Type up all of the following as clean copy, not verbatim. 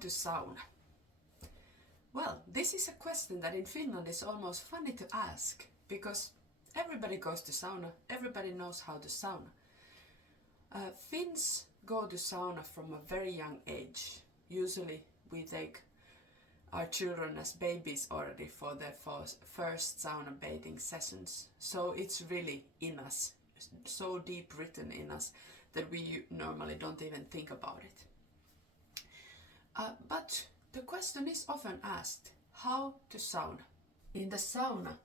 to sauna? Well, this is a question that in Finland is almost funny to ask because everybody goes to sauna, everybody knows how to sauna. Finns go to sauna from a very young age. Usually we take our children as babies already for their first sauna bathing sessions. So it's really in us, so deep written in us that we normally don't even think about it. But the question is often asked, how to sauna? In the sauna,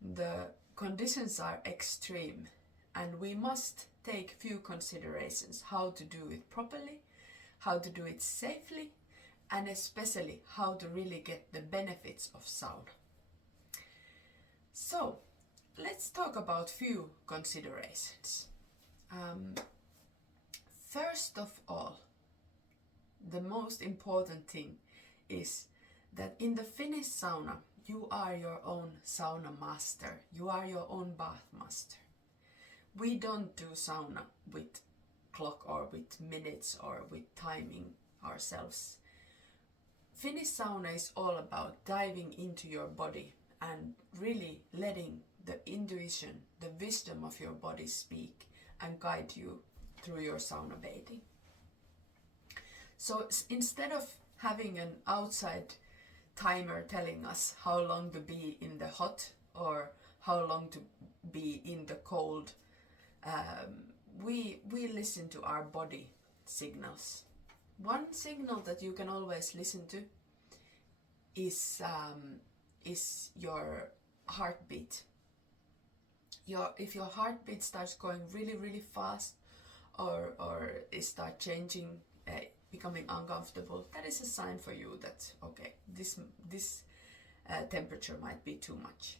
the conditions are extreme and we must take few considerations how to do it properly, how to do it safely, and especially how to really get the benefits of sauna. So, let's talk about few considerations. First of all, the most important thing is that in the Finnish sauna, you are your own sauna master. You are your own bath master. We don't do sauna with clock or with minutes or with timing ourselves. Finnish sauna is all about diving into your body and really letting the intuition, the wisdom of your body speak and guide you through your sauna bathing. So instead of having an outside timer telling us how long to be in the hot or how long to be in the cold, we listen to our body signals. One signal that you can always listen to is your heartbeat. If your heartbeat starts going really, really fast or it starts changing, becoming uncomfortable, that is a sign for you that, okay, this temperature might be too much.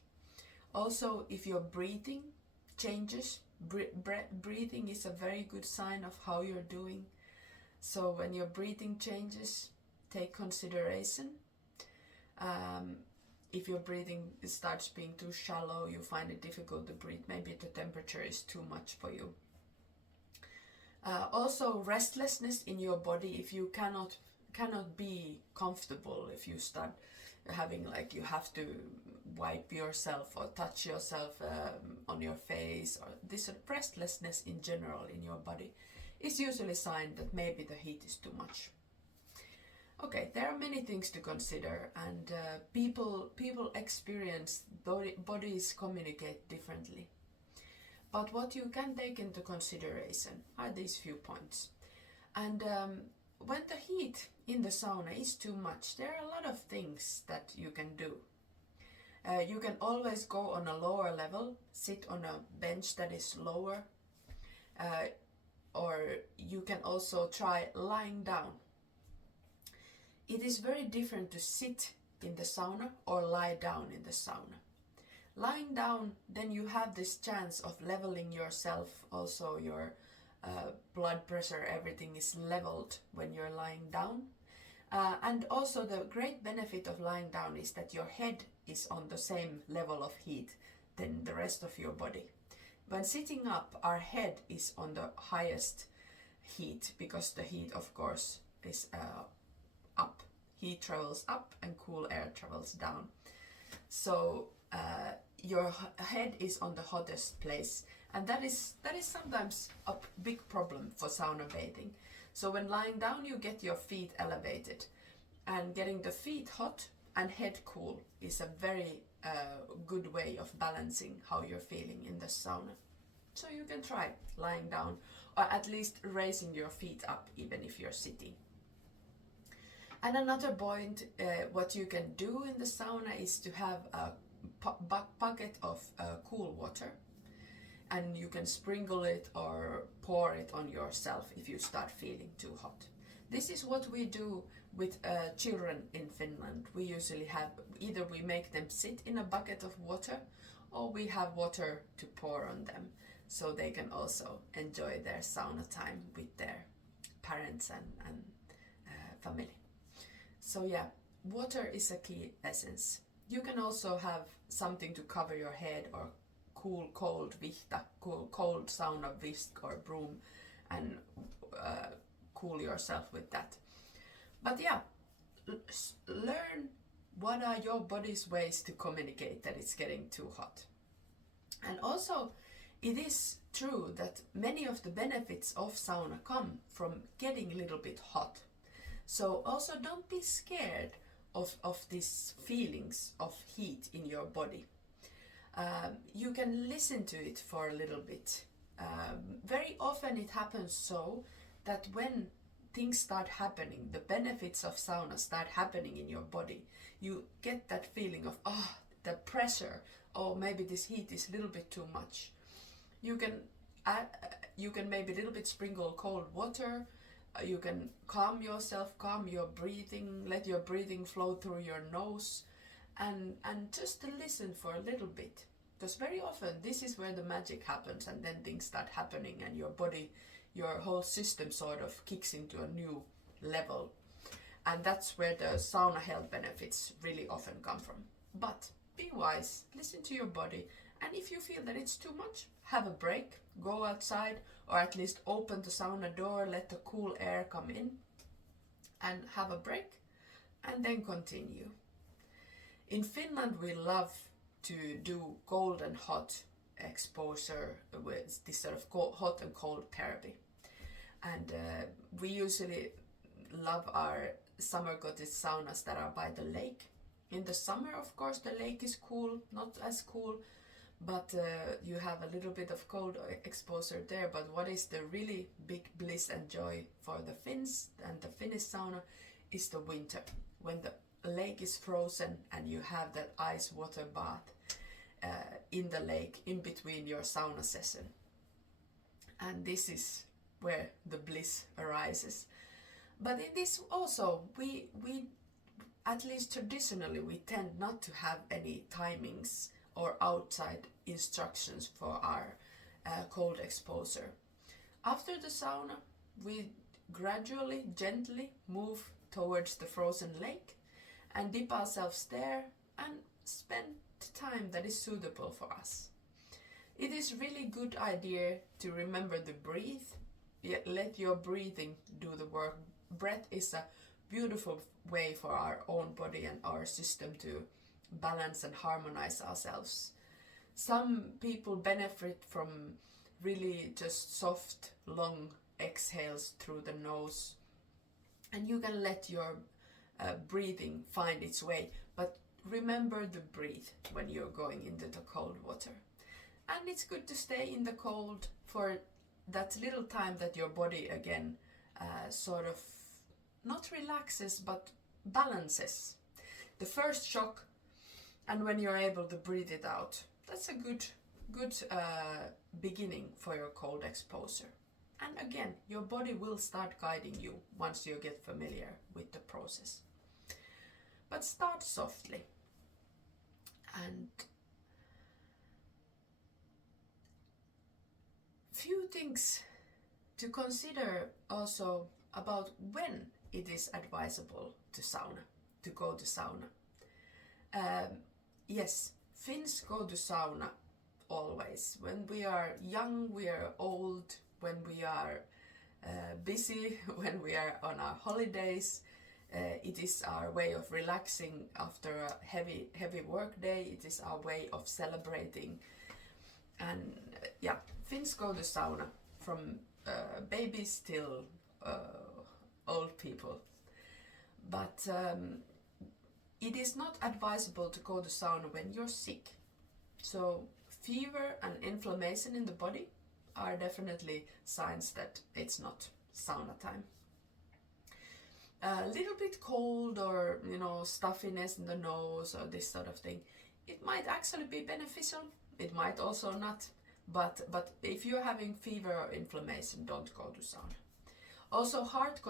Also, if your breathing changes, breathing is a very good sign of how you're doing. So when your breathing changes, take consideration. If your breathing starts being too shallow, you find it difficult to breathe, maybe the temperature is too much for you. Also restlessness in your body, if you cannot be comfortable, if you start having like you have to wipe yourself or touch yourself on your face, or this restlessness in general in your body is usually a sign that maybe the heat is too much. Okay, there are many things to consider, and people experience bodies communicate differently. But what you can take into consideration are these few points. And when the heat in the sauna is too much, there are a lot of things that you can do. You can always go on a lower level, sit on a bench that is lower, or you can also try lying down. It is very different to sit in the sauna or lie down in the sauna. Lying down, then you have this chance of leveling yourself, also your blood pressure, everything is leveled when you're lying down. And also the great benefit of lying down is that your head is on the same level of heat than the rest of your body. When sitting up, our head is on the highest heat because the heat, of course, is up. Heat travels up and cool air travels down. So your head is on the hottest place, and that is sometimes a big problem for sauna bathing. So when lying down, you get your feet elevated, and getting the feet hot and head cool is a very good way of balancing how you're feeling in the sauna. So you can try lying down, or at least raising your feet up even if you're sitting. And another point, what you can do in the sauna is to have a bucket of cool water, and you can sprinkle it or pour it on yourself if you start feeling too hot. This is what we do with children in Finland. We usually have, either we make them sit in a bucket of water or we have water to pour on them so they can also enjoy their sauna time with their parents and family. So yeah, water is a key essence. You can also have something to cover your head, or cold vihta, cold sauna whisk or broom, and cool yourself with that. But yeah, learn what are your body's ways to communicate that it's getting too hot. And also, it is true that many of the benefits of sauna come from getting a little bit hot. So also don't be scared of these feelings of heat in your body. You can listen to it for a little bit. Very often it happens so that when things start happening, the benefits of sauna start happening in your body, you get that feeling of, the pressure, maybe this heat is a little bit too much. You can maybe a little bit sprinkle cold water. You can calm yourself, calm your breathing, let your breathing flow through your nose, and just to listen for a little bit. Because very often this is where the magic happens, and then things start happening and your body, your whole system sort of kicks into a new level. And that's where the sauna health benefits really often come from. But be wise, listen to your body, and if you feel that it's too much, have a break, go outside, or at least open the sauna door, let the cool air come in, and have a break, and then continue. In Finland, we love to do cold and hot exposure with this sort of hot and cold therapy. And we usually love our summer cottage saunas that are by the lake. In the summer, of course, the lake is cool, not as cool, but you have a little bit of cold exposure there. But what is the really big bliss and joy for the Finns and the Finnish sauna is the winter, when the lake is frozen and you have that ice water bath in the lake in between your sauna session. And this is where the bliss arises. But in this also, we at least traditionally, we tend not to have any timings or outside instructions for our cold exposure. After the sauna, we gradually, gently move towards the frozen lake and dip ourselves there and spend time that is suitable for us. It is really good idea to remember to breathe. Let your breathing do the work. Breath is a beautiful way for our own body and our system to balance and harmonize ourselves. Some people benefit from really just soft, long exhales through the nose, and you can let your breathing find its way, but remember to breathe when you're going into the cold water. And it's good to stay in the cold for that little time that your body again sort of not relaxes but balances. The first shock, and when you're able to breathe it out, that's a good beginning for your cold exposure. And again, your body will start guiding you once you get familiar with the process. But start softly. And few things to consider also about when it is advisable to go to sauna. Yes, Finns go to sauna always. When we are young, we are old, when we are busy, when we are on our holidays. It is our way of relaxing after a heavy work day. It is our way of celebrating. And Finns go to sauna from babies till old people. But it is not advisable to go to sauna when you're sick. So fever and inflammation in the body are definitely signs that it's not sauna time. A little bit cold or stuffiness in the nose or this sort of thing, it might actually be beneficial. It might also not. But if you're having fever or inflammation, don't go to sauna. Also, heart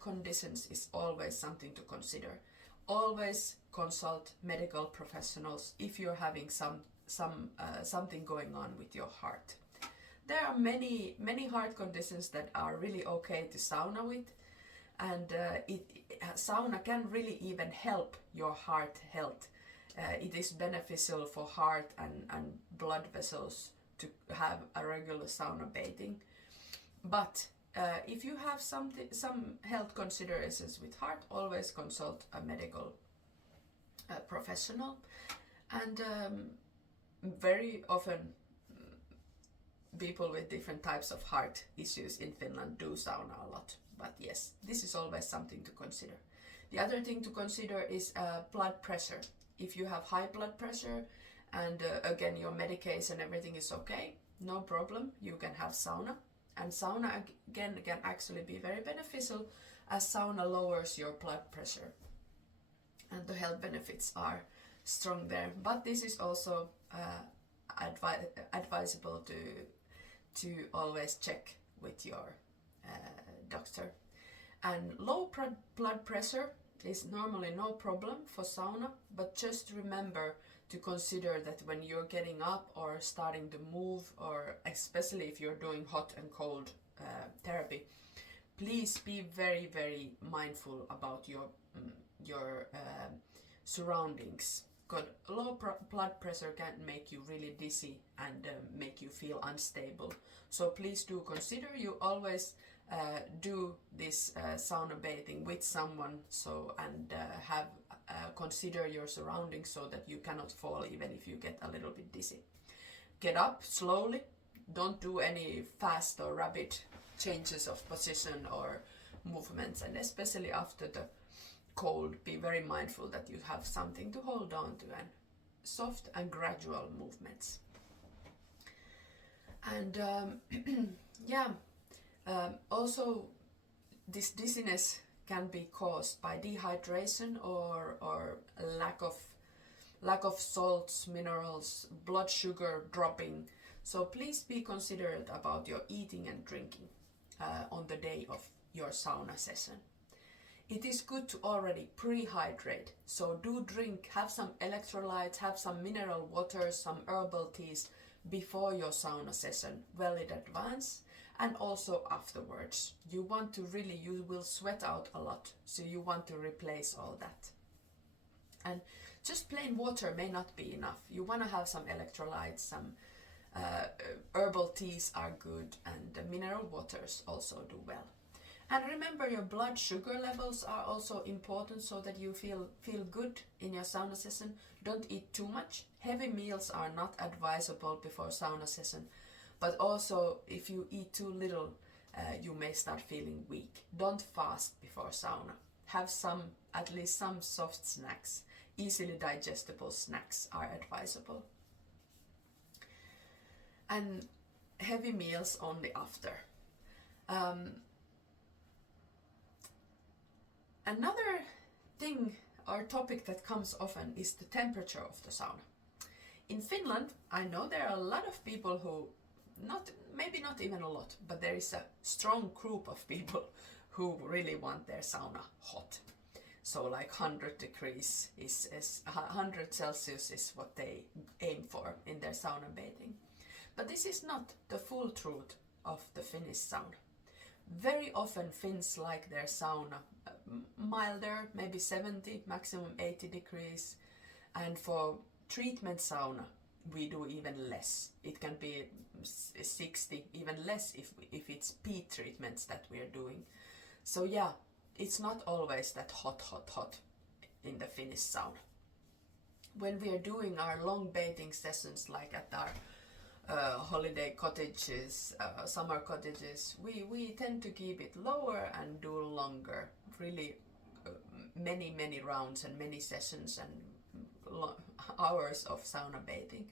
conditions is always something to consider. Always consult medical professionals if you're having something going on with your heart. There are many heart conditions that are really okay to sauna with, and sauna can really even help your heart health. It is beneficial for heart and blood vessels to have a regular sauna bathing. But if you have some health considerations with heart, always consult a medical professional. And very often people with different types of heart issues in Finland do sauna a lot. But yes, this is always something to consider. The other thing to consider is blood pressure. If you have high blood pressure and again your medication, everything is okay, no problem, you can have sauna. And sauna again can actually be very beneficial, as sauna lowers your blood pressure. And the health benefits are strong there. But this is also advisable to always check with your doctor. And low blood pressure is normally no problem for sauna, but just remember to consider that when you're getting up or starting to move, or especially if you're doing hot and cold therapy, please be very, very mindful about your surroundings. Because low blood pressure can make you really dizzy and make you feel unstable. So please do consider, you always do this sauna bathing with someone, and have consider your surroundings so that you cannot fall even if you get a little bit dizzy. Get up slowly, don't do any fast or rapid changes of position or movements, and especially after the cold, be very mindful that you have something to hold on to, and soft and gradual movements. And also this dizziness can be caused by dehydration or lack of salts, minerals, blood sugar dropping. So please be considerate about your eating and drinking on the day of your sauna session. It is good to already pre-hydrate, so do drink, have some electrolytes, have some mineral waters, some herbal teas before your sauna session, well in advance, and also afterwards. You will sweat out a lot, so you want to replace all that. And just plain water may not be enough. You want to have some electrolytes, some herbal teas are good, and the mineral waters also do well. And remember, your blood sugar levels are also important so that you feel good in your sauna session. Don't eat too much. Heavy meals are not advisable before sauna session, but also if you eat too little, you may start feeling weak. Don't fast before sauna. Have at least some soft snacks. Easily digestible snacks are advisable. And heavy meals only after. Another thing or topic that comes often is the temperature of the sauna. In Finland, I know there are a lot of people who, maybe not even a lot, but there is a strong group of people who really want their sauna hot. So like 100 degrees 100 Celsius is what they aim for in their sauna bathing. But this is not the full truth of the Finnish sauna. Very often Finns like their sauna milder, maybe 70, maximum 80 degrees. And for treatment sauna, we do even less. It can be 60, even less if it's peat treatments that we are doing. So yeah, it's not always that hot in the Finnish sauna. When we are doing our long bathing sessions, like at our holiday cottages, summer cottages, we tend to keep it lower and do longer, really many rounds and many sessions and hours of sauna bathing.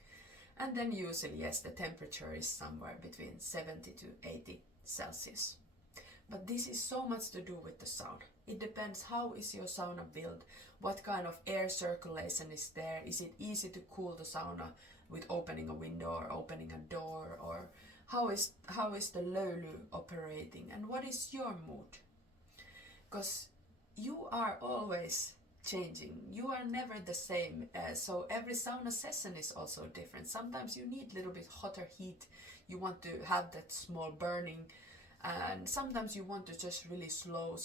And then usually, yes, the temperature is somewhere between 70 to 80 Celsius. But this is so much to do with the sauna. It depends how is your sauna built, what kind of air circulation is there, is it easy to cool the sauna with opening a window or opening a door, or how is the löyly operating, and what is your mood? Because you are always changing, you are never the same, so every sauna session is also different. Sometimes you need a little bit hotter heat, you want to have that small burning, and sometimes you want to just really slow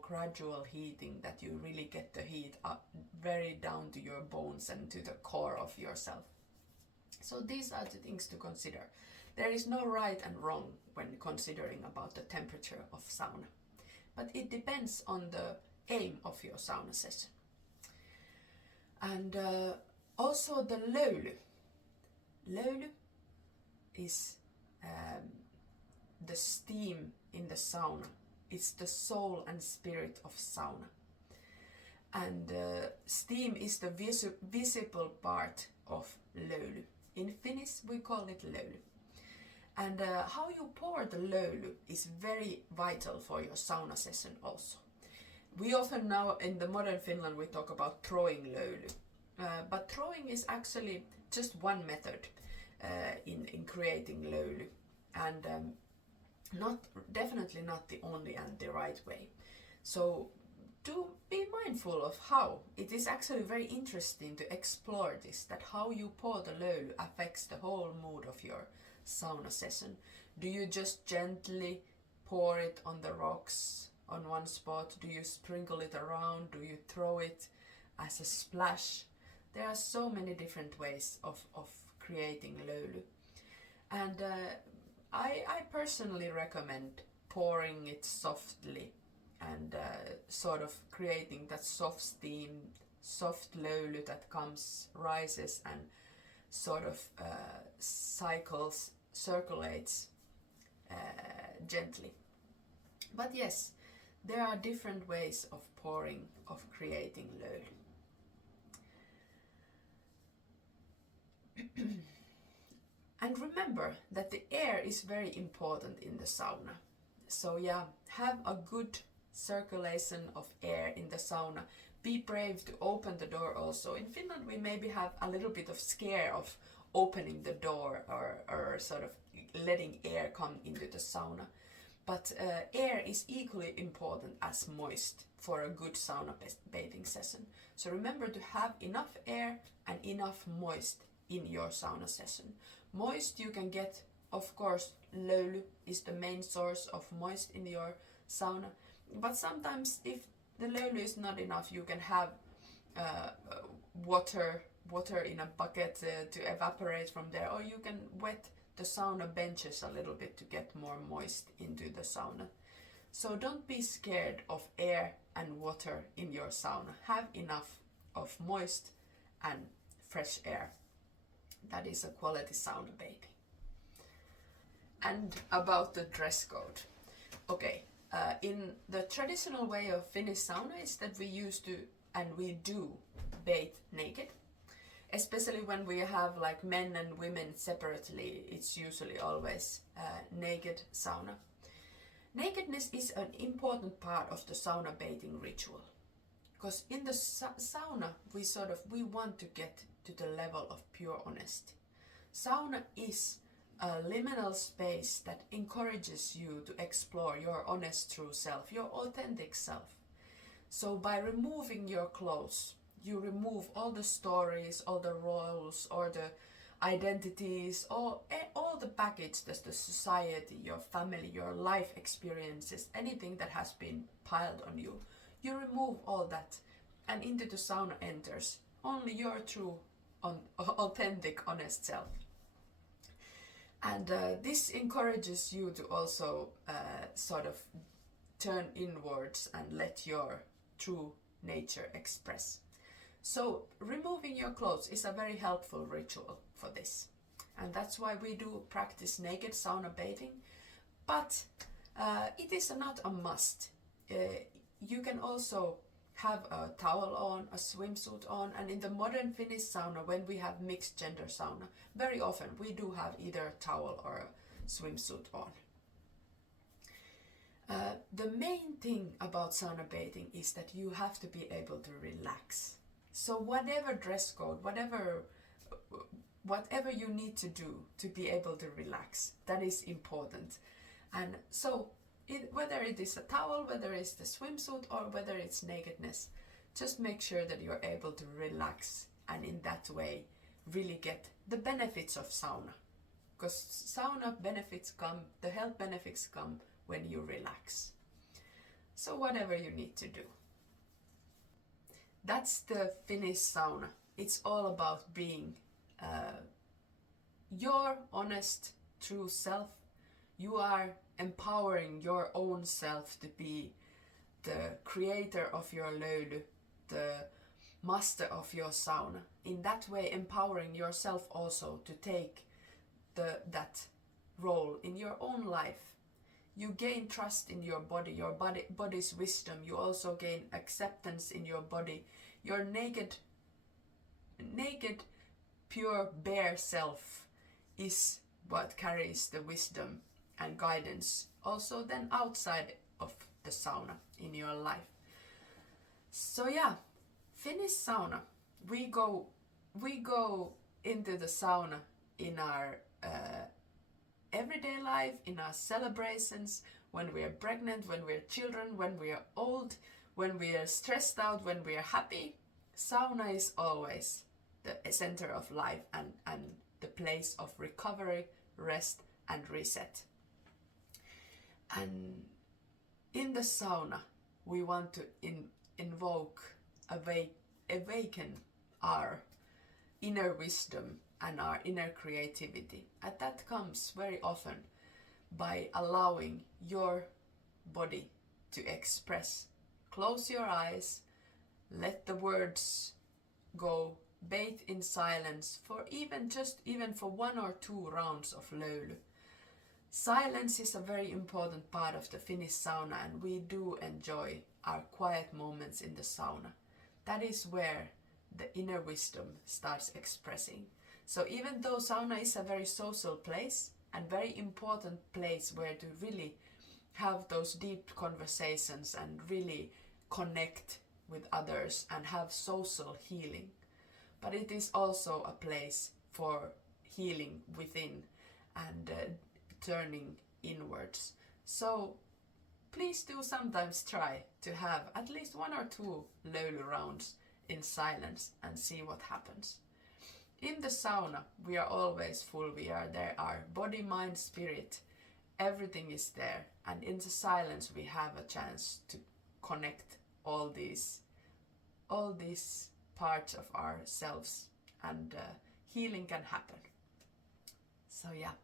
gradual heating, that you really get the heat up very down to your bones and to the core of yourself. So these are the things to consider, There is no right and wrong when considering about the temperature of sauna, but it depends on the aim of your sauna session. And also the löyly. Löyly is the steam in the sauna. It's the soul and spirit of sauna. And steam is the visible part of löyly. In Finnish we call it löyly. And how you pour the löyly is very vital for your sauna session also. We often now in the modern Finland we talk about throwing löyly. But throwing is actually just one method in creating löyly. And definitely not the only and the right way. So do be mindful of how. It is actually very interesting to explore this, that how you pour the löyly affects the whole mood of your sauna session. Do you just gently pour it on the rocks on one spot? Do you sprinkle it around? Do you throw it as a splash? There are so many different ways of creating löyly. And I personally recommend pouring it softly and sort of creating that soft steam, soft löyly that rises and sort of circulates gently. But yes, there are different ways of creating löyly. And remember that the air is very important in the sauna. So yeah, have a good circulation of air in the sauna. Be brave to open the door also. In Finland we maybe have a little bit of scare of opening the door or sort of letting air come into the sauna. But air is equally important as moist for a good sauna bathing session. So remember to have enough air and enough moist in your sauna session. Moist you can get, of course, löyly is the main source of moist in your sauna. But sometimes if the löyly is not enough, you can have water in a bucket to evaporate from there, or you can wet the sauna benches a little bit to get more moist into the sauna. So don't be scared of air and water in your sauna. Have enough of moist and fresh air. That is a quality sauna baby. And about the dress code. Okay, in the traditional way of Finnish sauna is that we used to and we do bathe naked. Especially when we have like men and women separately, it's usually always naked sauna. Nakedness is an important part of the sauna bathing ritual. Because in the sauna, we want to get to the level of pure honesty. Sauna is a liminal space that encourages you to explore your honest true self, your authentic self. So by removing your clothes, you remove all the stories, all the roles, or the identities, all the baggage that the society, your family, your life experiences, anything that has been piled on you. You remove all that, and into the sauna enters only your true, authentic, honest self. And this encourages you to also sort of turn inwards and let your true nature express. So removing your clothes is a very helpful ritual for this. And that's why we do practice naked sauna bathing. But it is not a must. You can also have a towel on, a swimsuit on, and in the modern Finnish sauna, when we have mixed gender sauna, very often we do have either a towel or a swimsuit on. The main thing about sauna bathing is that you have to be able to relax. So whatever dress code, whatever you need to do to be able to relax, that is important. And so whether it is a towel, whether it's the swimsuit, or whether it's nakedness, just make sure that you're able to relax and in that way really get the benefits of sauna. Because sauna benefits come, the health benefits come when you relax. So whatever you need to do. That's the Finnish sauna. It's all about being your honest, true self, you are empowering your own self to be the creator of your löyly, the master of your sauna. In that way, empowering yourself also to take that role in your own life. You gain trust in your body's wisdom. You also gain acceptance in your body. Your naked, pure, bare self is what carries the wisdom and guidance also then outside of the sauna in your life. So yeah, Finnish sauna. We go into the sauna in our everyday life, in our celebrations, when we are pregnant, when we are children, when we are old, when we are stressed out, when we are happy. Sauna is always the center of life and the place of recovery, rest and reset. And in the sauna, we want to awaken our inner wisdom and our inner creativity. And that comes very often by allowing your body to express. Close your eyes, let the words go, bathe in silence for even for 1 or 2 rounds of löyly. Silence is a very important part of the Finnish sauna, and we do enjoy our quiet moments in the sauna. That is where the inner wisdom starts expressing. So even though sauna is a very social place and very important place where to really have those deep conversations and really connect with others and have social healing, but it is also a place for healing within and turning inwards. So please do sometimes try to have at least 1 or 2 löyly rounds in silence and see what happens. In the sauna, we are always full. We are there, our body, mind, spirit, everything is there. And in the silence, we have a chance to connect all these parts of ourselves, and healing can happen. So yeah,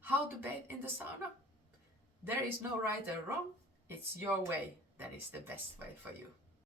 how to bathe in the sauna? There is no right or wrong. It's your way that is the best way for you.